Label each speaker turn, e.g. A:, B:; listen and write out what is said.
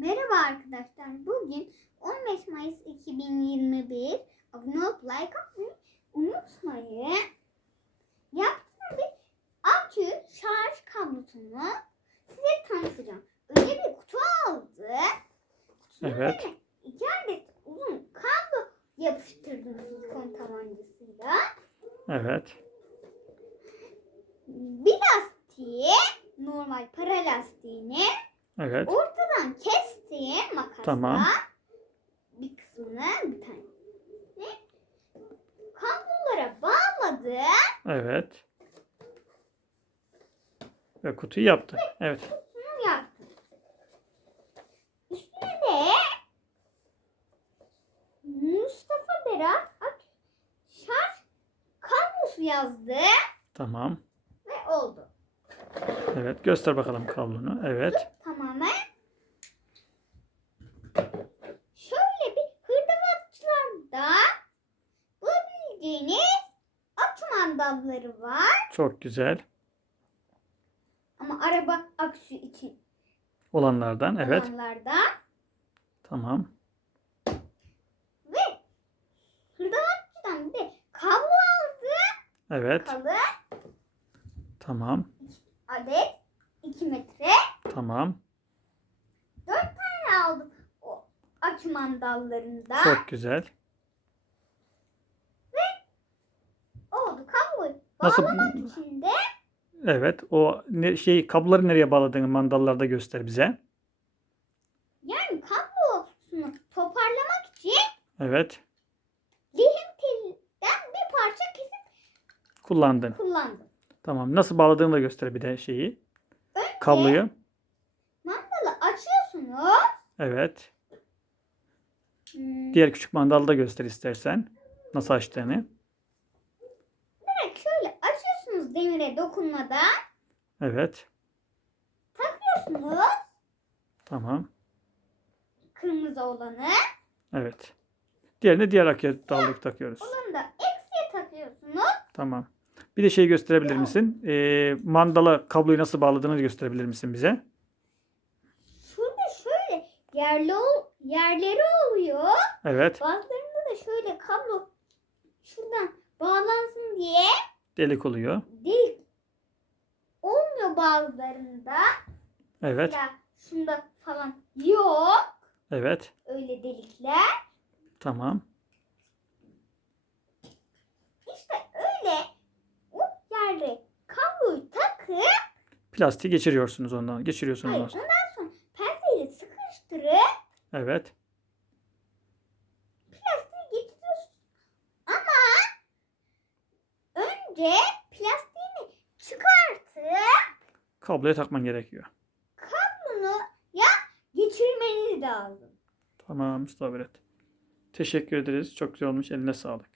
A: Merhaba arkadaşlar. Bugün 15 Mayıs 2021. Abone olup like atmayı unutmayın. Yaptığım bir akü şarj kablosunu size tanıtacağım. Öyle bir kutu aldı. Kutunun
B: Evet.
A: iki adet uzun kablo yapıştırdım silikon tabancasıyla.
B: Evet.
A: Bir lastiği normal para lastiğini
B: Evet.
A: Ortadan kestim makasla.
B: Tamam.
A: Bir kısmını bir tane. Kablolara bağladı.
B: Evet. Ve kutuyu yaptı. Evet.
A: Bunu yaptım. Üstüne de Mustafa Berat şarj kablosu yazdı
B: Tamam.
A: ve oldu.
B: Evet. Göster bakalım kablonu. Evet.
A: Tamamen şöyle bir hırdavatçılarda bulabileceğiniz mandalları var.
B: Çok güzel.
A: Ama araba aküsü için
B: Olanlardan. Evet.
A: olanlarda
B: Tamam.
A: ve hırdavatçıdan bir de kablo aldı.
B: Evet.
A: Kalı
B: Tamam.
A: adet 2 metre.
B: Tamam.
A: 4 tane aldım o akü mandallarında.
B: Çok güzel.
A: Oldu kabloyu
B: Nasıl-
A: bağlamak için de
B: Evet. O ne, şey kabloları nereye bağladığını mandallarda göster bize.
A: Yani kablosunu toparlamak için
B: Evet.
A: lehim telinden bir parça kesip
B: Kullandın.
A: kullandım.
B: Tamam. Nasıl bağladığını da göster bir de şeyi. Kabloyu.
A: Mandalı açıyorsunuz.
B: Evet.
A: Hmm,
B: Diğer küçük mandalı da göster istersen. Nasıl açtığını.
A: Demire dokunmadan.
B: Evet.
A: Takıyorsunuz
B: Tamam.
A: kırmızı olanı.
B: Evet. Diğerini diğer aküye daldık takıyoruz.
A: Onu da eksiye takıyorsunuz.
B: Tamam. Bir de şey gösterebilir misin? Ee, mandala kabloyu nasıl bağladığını gösterebilir misin bize?
A: Şurada şöyle yerli ol, yerleri oluyor.
B: Evet.
A: Bazılarında da şöyle kablo şuradan bağlansın diye
B: Delik oluyor.
A: Bazılarında.
B: Evet.
A: Ya şunda falan yok
B: Evet.
A: öyle delikler.
B: Tamam.
A: İşte öyle o yerde kabloyu takıp
B: Plastiği geçiriyorsunuz ondan. Geçiriyorsunuz
A: hayır,
B: ondan.
A: ondan sonra perdeyle sıkıştırıp
B: Evet. Kabloya takman gerekiyor.
A: bunu ya geçirmeniz lazım.
B: Tamam Mustafa Berat. Teşekkür ederiz. Çok güzel olmuş. Eline sağlık.